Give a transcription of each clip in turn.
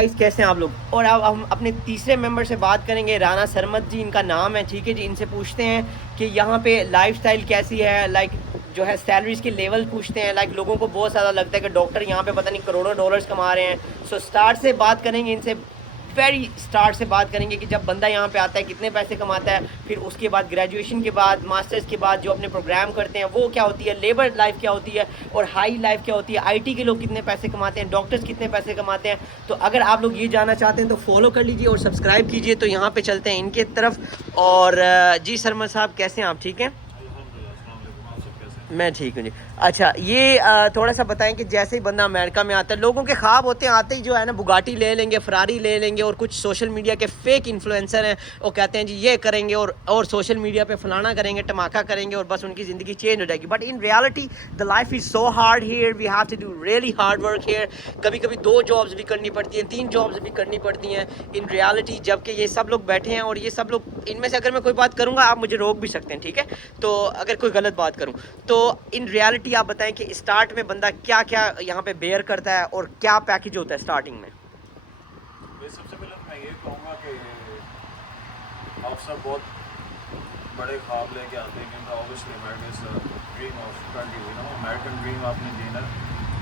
Guys कैसे हैं आप लोग। और अब हम अपने तीसरे मेंबर से बात करेंगे। राना सरमत जी इनका नाम है, ठीक है जी। इनसे पूछते हैं कि यहाँ पे लाइफस्टाइल कैसी है, लाइक जो है सैलरीज के लेवल पूछते हैं। लाइक लोगों को बहुत ज़्यादा लगता है कि डॉक्टर यहाँ पे पता नहीं करोड़ों डॉलर्स कमा रहे हैं। सो स्टार्ट से बात करेंगे इनसे, वेरी स्टार्ट से बात करेंगे कि जब बंदा यहाँ पे आता है कितने पैसे कमाता है, फिर उसके बाद ग्रेजुएशन के बाद मास्टर्स के बाद जो अपने प्रोग्राम करते हैं वो क्या होती है, लेबर लाइफ क्या होती है और हाई लाइफ क्या होती है, आईटी के लोग कितने पैसे कमाते हैं, डॉक्टर्स कितने पैसे कमाते हैं। तो अगर आप लोग ये जानना चाहते हैं तो फॉलो कर लीजिए और सब्सक्राइब कीजिए। तो यहाँ पे चलते हैं इनके तरफ। और जी शर्मा साहब कैसे हैं आप, ठीक हैं? अल्हम्दुलिल्लाह, अस्सलाम वालेकुम। आप सब कैसे हैं? मैं ठीक हूँ जी। अच्छा ये थोड़ा सा बताएं कि जैसे ही बंदा अमेरिका में आता है, लोगों के ख्वाब होते हैं आते ही जो है ना बुगाटी ले लेंगे, फरारी ले लेंगे, और कुछ सोशल मीडिया के फेक इन्फ्लुएंसर हैं वो कहते हैं जी ये करेंगे और सोशल मीडिया पे फलाना करेंगे, टमाका करेंगे और बस उनकी ज़िंदगी चेंज हो जाएगी। But in reality the life is so hard here, we have to do really hard work here. कभी कभी 2 जॉब्स भी करनी पड़ती हैं, 3 जॉब्स भी करनी पड़ती हैं इन रियलिटी। जबकि ये सब लोग बैठे हैं और ये सब लोग, इनमें से अगर मैं कोई बात करूँगा आप मुझे रोक भी सकते हैं, ठीक है? तो अगर कोई गलत बात करूँ तो इन रियलिटी आप बताएं कि स्टार्ट में बंदा क्या क्या यहाँ पे बेयर करता है और क्या पैकेज होता है स्टार्टिंग में। सबसे पहले तो मैं ये कहूँगा कि आप सब बहुत बड़े ख्वाब लेके आते हैं, क्योंकि obviously America dream of country, American dream आपने जीना है।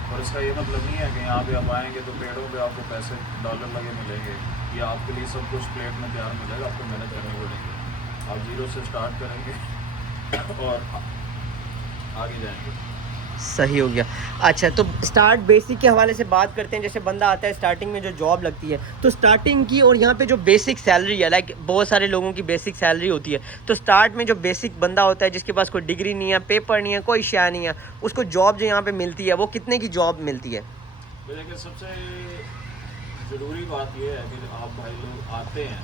और इसका ये मतलब नहीं है कि यहाँ पे आप आएंगे तो पेड़ों पे आपको पैसे डॉलर लगे मिलेंगे या आपके लिए सब कुछ प्लेट में तैयार मिलेगा। आपको मेहनत करनी पड़ेगी, आप जीरो से स्टार्ट करेंगे और आगे जाएंगे। सही हो गया। अच्छा तो स्टार्ट बेसिक के हवाले से बात करते हैं। जैसे बंदा आता है स्टार्टिंग में जो जॉब लगती है तो स्टार्टिंग की, और यहाँ पे जो बेसिक सैलरी है, लाइक बहुत सारे लोगों की बेसिक सैलरी होती है। तो स्टार्ट में जो बेसिक बंदा होता है जिसके पास कोई डिग्री नहीं है, पेपर नहीं है, कोई शय नहीं है, उसको जॉब जो यहाँ पे मिलती है वो कितने की जॉब मिलती है? तो देखिए सबसे ज़रूरी बात यह है कि जब आप भाई लोग आते हैं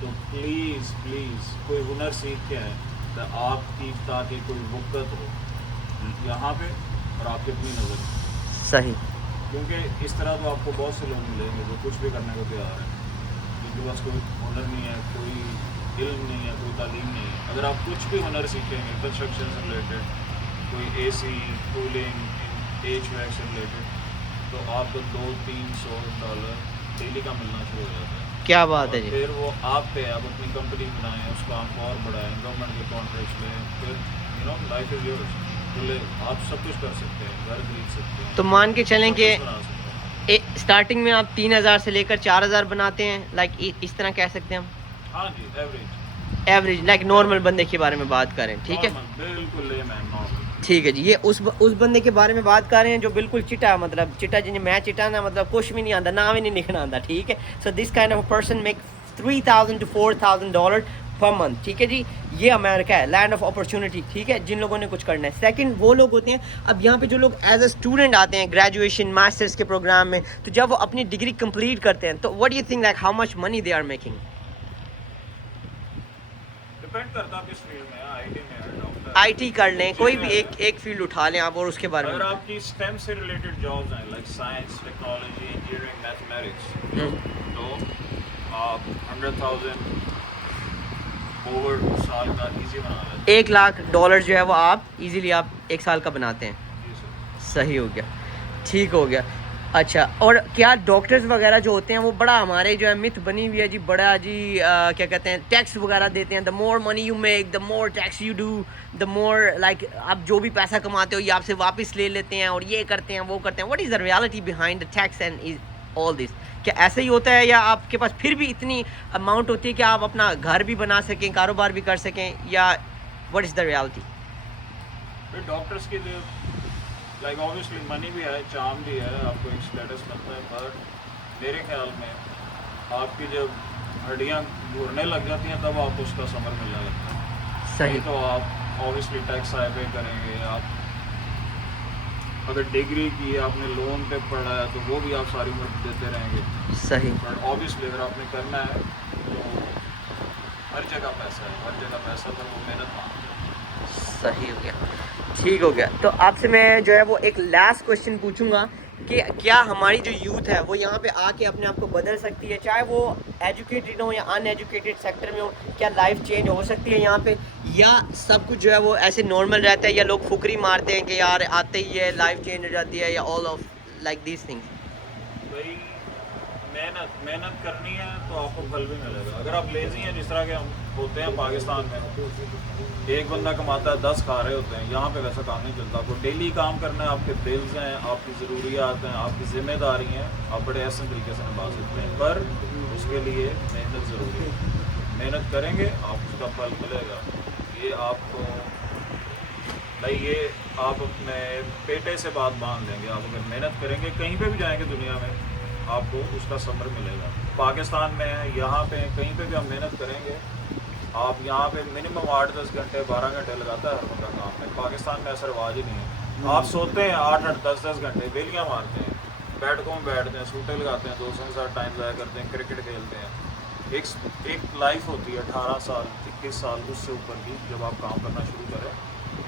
तो प्लीज़ कोई हुनर सीख के आए, तो आपकी ताकि कोई वक़्त हो यहाँ पे और आपकी अपनी नज़र। सही। क्योंकि इस तरह तो आपको बहुत से लोग मिलेंगे जो कुछ भी करने को तैयार है, जिनके पास कोई हुनर नहीं है, कोई इल्म नहीं है, कोई तालीम नहीं है। अगर आप कुछ भी हुनर सीखेंगे कंस्ट्रक्शन से रिलेटेड, कोई AC कूलिंग, HVAC से रिलेटेड, तो आपको $200-300 डेली का मिलना शुरू हो जाता है। क्या बात और है जी। फिर वो आप पे, आप अपनी कंपनी बनाएं, उस काम को और बढ़ाएं, गवर्नमेंट के कॉन्ट्रैक्ट्स लें, फिर लाइफ इज़ योर्स। बोले आप सब कुछ कर सकते हैं, घर खरीद सकते हैं, तो मान के चलें सब कि कुछ बना सकते हैं। स्टार्टिंग में आप 3,000 से लेकर 4,000 बनाते हैं, लाइक इस तरह कह सकते हैं हम। हाँ जी, एवरेज एवरेज लाइक नॉर्मल बंदे के बारे में बात करें, ठीक है? नॉर्मल, बिल्कुल लेमैन नॉर्मल। ठीक है जी। ये उस बंदे के बारे में बात कर रहे हैं जो बिल्कुल चिटा, मतलब चिटा जिन्हें मैं चिटा ना, मतलब कुछ भी नहीं आता, नाम ही नहीं लिखना आता, ठीक है? So this kind of person make $3,000 to $4,000 per month, ठीक है जी। ये अमेरिका है, लैंड ऑफ अपॉर्चुनिटी, ठीक है, जिन लोगों ने कुछ करना है। सेकंड वो लोग होते हैं, अब यहाँ पे जो लोग एज अ स्टूडेंट आते हैं ग्रेजुएशन मास्टर्स के प्रोग्राम में, तो जब वो अपनी डिग्री कंप्लीट करते हैं तो what do you think, like how much money they are making? Depend करता है किस फील्ड में है, IT में है, डॉक्टर, आईटी कर लें, कोई भी इंजीनियर है। एक फील्ड उठा लें आप और उसके बारे में अगर आपकी स्टेम से रिलेटेड जॉब्स हैं, like science, technology, engineering, mathematics, तो आप 100,000 ओवर साल का इजी बना लेते $1,00,000 जो है वो आप इजीली आप 1 साल का बनाते हैं। हैं। जी सर। सही हो गया, ठीक हो गया। अच्छा, और क्या डॉक्टर्स वगैरह जो होते हैं वो बड़ा हमारे जो है मिथ बनी हुई है जी, बड़ा जी क्या कहते हैं, टैक्स वगैरह देते हैं। The more money you make the more tax you do, the more like आप जो भी पैसा कमाते हो ये आपसे वापस ले लेते हैं और ये करते हैं वो करते हैं। What is the reality behind the tax and is all this? क्या ऐसे ही होता है या आपके पास फिर भी इतनी अमाउंट होती है कि आप अपना घर भी बना सकें, कारोबार भी कर सकें, या व्हाट इज़ द रियलिटी? फिर डॉक्टर्स के लिए लाइक ऑब्वियसली मनी भी है, चार्म भी है, आपको एक स्टेटस मिलता है, पर मेरे ख्याल में आपकी जब हड्डियाँ घुरने लग जाती हैं तब आपको उसका समर मिलने लगता है। सही। नहीं तो आप ऑब्वियसली टैक्स हाई पे करेंगे। आप अगर डिग्री की है, आपने लोन पे पढ़ा है, तो वो भी आप सारी उम्र देते रहेंगे। सही। बट ऑब्वियसली अगर आपने करना है तो हर जगह पैसा है, हर जगह पैसा, तो वो मेहनत मांगता है। सही हो गया, ठीक हो गया। तो आपसे मैं जो है वो एक लास्ट क्वेश्चन पूछूंगा कि क्या हमारी जो यूथ है वो यहाँ पे आके अपने आप को बदल सकती है, चाहे वो एजुकेटेड हो या अनएजुकेटेड सेक्टर में हो? क्या लाइफ चेंज हो सकती है यहाँ पे, या सब कुछ जो है वो ऐसे नॉर्मल रहता है, या लोग फुकरी मारते हैं कि यार आते ही है लाइफ चेंज हो जाती है, या all of like these things? भाई मेहनत करनी है तो आपको फल भी मिलेगा। अगर आप लेजी हैं, जिस तरह के हम होते हैं पाकिस्तान में, एक बंदा कमाता है 10 खा रहे होते हैं, यहाँ पे वैसा काम नहीं चलता। आपको डेली काम करना है, आपके बिल्स हैं, आपकी ज़रूरियात हैं, आपकी जिम्मेदारी हैं, आप बड़े ऐसे तरीके से निभा सकते हैं, पर उसके लिए मेहनत ज़रूरी है। मेहनत करेंगे आप उसका फल मिलेगा। ये आपको भाई, ये आप अपने पेटे से बात बांध लेंगे। आप अगर मेहनत करेंगे, कहीं पे भी जाएंगे दुनिया में, आपको उसका समर मिलेगा। पाकिस्तान में है, यहाँ पे कहीं पे भी आप मेहनत करेंगे, आप यहाँ पे मिनिमम 8-10 घंटे 12 घंटे लगाता है हर बंदा काम में। पाकिस्तान में ऐसा रिवाज ही नहीं है। आप सोते हैं 8-8 10-10 घंटे, बेलियाँ मारते हैं, बैठकों में बैठते हैं, सूटे लगाते हैं, दोस्तों के साथ टाइम ज़ाया करते हैं, क्रिकेट खेलते हैं। एक लाइफ होती है 18 साल 21 साल उससे ऊपर की, जब आप काम करना शुरू करें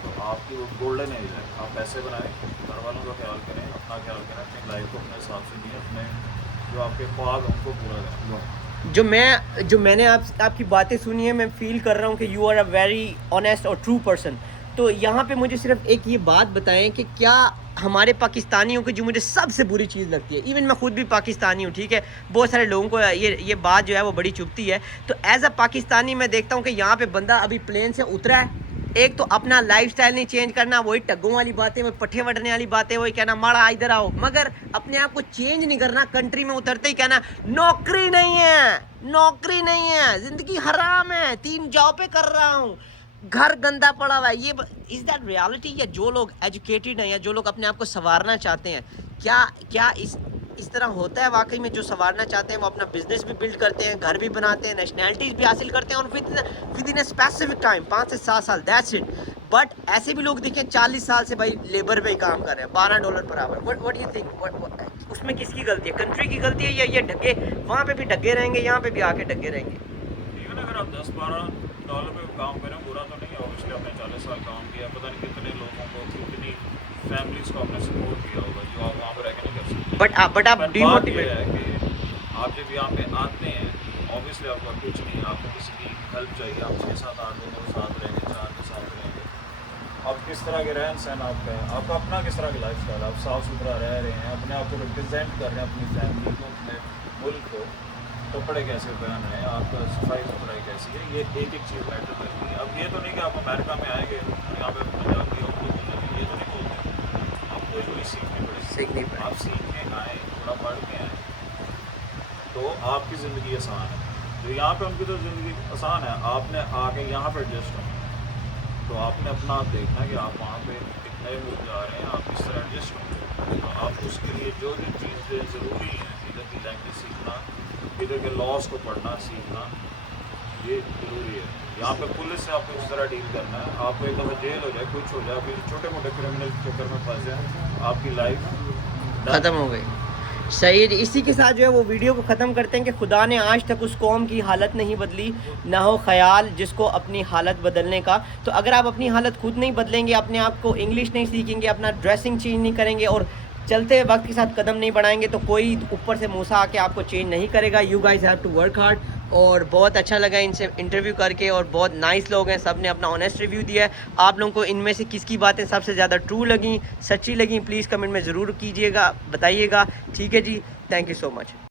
तो आपकी वो गोल्डन एज है। आप पैसे बनाएं, घर वालों का ख्याल करें, अपना ख्याल करें, अपनी लाइफ को अपने हिसाब से जिए, अपने जो आपके ख्वाब हैं उनको पूरा करें। जो मैंने आपकी बातें सुनी है, मैं फील कर रहा हूँ कि you are a very honest और ट्रू पर्सन। तो यहाँ पे मुझे सिर्फ एक ये बात बताएं कि क्या हमारे पाकिस्तानियों की जो मुझे सबसे बुरी चीज़ लगती है, इवन मैं खुद भी पाकिस्तानी हूँ, ठीक है, बहुत सारे लोगों को ये बात जो है वो बड़ी चुभती है। तो एज अ पाकिस्तानी मैं देखता हूँ कि यहाँ पे बंदा अभी प्लेन से उतरा है, एक तो अपना लाइफस्टाइल नहीं चेंज करना, वही टग्गों वाली बातें, वही पट्ठे वटने वाली बातें, वही कहना माड़ा इधर आओ, मगर अपने आप को चेंज नहीं करना। कंट्री में उतरते ही कहना नौकरी नहीं है, नौकरी नहीं है, ज़िंदगी हराम है, 3 जॉबें कर रहा हूँ, घर गंदा पड़ा हुआ है। ये इज़ दैट रियलिटी? या जो लोग एजुकेटेड हैं या जो लोग अपने आप को संवारना चाहते हैं, क्या इस तरह होता है वाकई में? जो संवारना चाहते हैं वो अपना बिजनेस भी बिल्ड करते हैं, घर भी बनाते हैं, नेशनैलिटीज़ भी हासिल करते हैं, और with in a specific time 5 से 7 साल, दैट्स इट। बट ऐसे भी लोग देखें 40 साल से भाई लेबर पे ही काम कर रहे हैं, $12 per hour. What you think, उसमें किसकी गलती है? कंट्री की गलती है या ये ढग्गे वहाँ पे भी ढग्गे रहेंगे, यहाँ पे भी आके ढग्गे रहेंगे? इवन अगर आप $10-12 पे काम करें, बुरा तो नहीं है। ऑब्वियसली आपने 40 साल काम किया, पता नहीं कितने लोगों को, कितनी फैमिलीज़ को आपने सपोर्ट किया होगा, जो आप वहाँ पर रह के नहीं कर सकते। बट आप बात ये डिमोटिवेट है कि आप जब यहाँ पे आते हैं, ऑब्वियसली आपका कुछ नहीं है, आपको किसी की हेल्प चाहिए, आप 6-7-8 लोगों के साथ रहेंगे, 4 के साथ रहेंगे। आप किस तरह के रहन सहन आपका है, आपका अपना किस तरह का लाइफ स्टाइल, आप साफ़ सुथरा रह रहे हैं, अपने आप को रिप्रेजेंट कर रहे हैं, अपनी फैमिली को, अपने मुल्क को, कपड़े कैसे पहन रहे हैं, आपका सफाई सुथराई कैसी है, ये एक एक चीज़ मैटर करती है। अब ये तो नहीं कि आप अमेरिका में आएंगे यहाँ पे पंजाबी और उर्दू बोलेंगे, ये तो नहीं बोलते। आपको जो ही सीखनी पड़ेगी, आप सीख के आएँ, थोड़ा पढ़ के आएँ, तो आपकी ज़िंदगी आसान है। तो यहाँ पे उनकी तो ज़िंदगी आसान है, आपने आके यहाँ पर एडजस्ट होना। तो आपने अपना देखना है कि आप वहाँ पे एक नए मुल्क जा रहे हैं, आप किस तरह एडजस्ट होंगे। तो आप उसके लिए जो जो चीज़ें ज़रूरी हैं, इधर की लैंग्वेज सीखना, इधर के लॉज को पढ़ना सीखना, ये ज़रूरी है। यहाँ पे पुलिस से आपको किस तरह डील करना है, आपको एक दफ़ा जेल हो जाए, कुछ हो जाए, फिर छोटे मोटे क्रिमिनल चक्कर में फंस जाए, आपकी लाइफ ख़त्म हो गई। सही है जी। इसी के साथ जो है वो वीडियो को ख़त्म करते हैं कि खुदा ने आज तक उस कौम की हालत नहीं बदली, ना हो ख्याल जिसको अपनी हालत बदलने का। तो अगर आप अपनी हालत खुद नहीं बदलेंगे, अपने आप को इंग्लिश नहीं सीखेंगे, अपना ड्रेसिंग चेंज नहीं करेंगे और चलते वक्त के साथ कदम नहीं बढ़ाएंगे, तो कोई ऊपर से मूसा आके आपको चेंज नहीं करेगा। You guys have to work hard. और बहुत अच्छा लगा इनसे इंटरव्यू करके, और बहुत नाइस लोग हैं, सब ने अपना ऑनेस्ट रिव्यू दिया है। आप लोगों को इनमें से किसकी बातें सबसे ज़्यादा ट्रू लगी, सच्ची लगी, प्लीज़ कमेंट में ज़रूर कीजिएगा, बताइएगा। ठीक है जी, थैंक यू सो मच।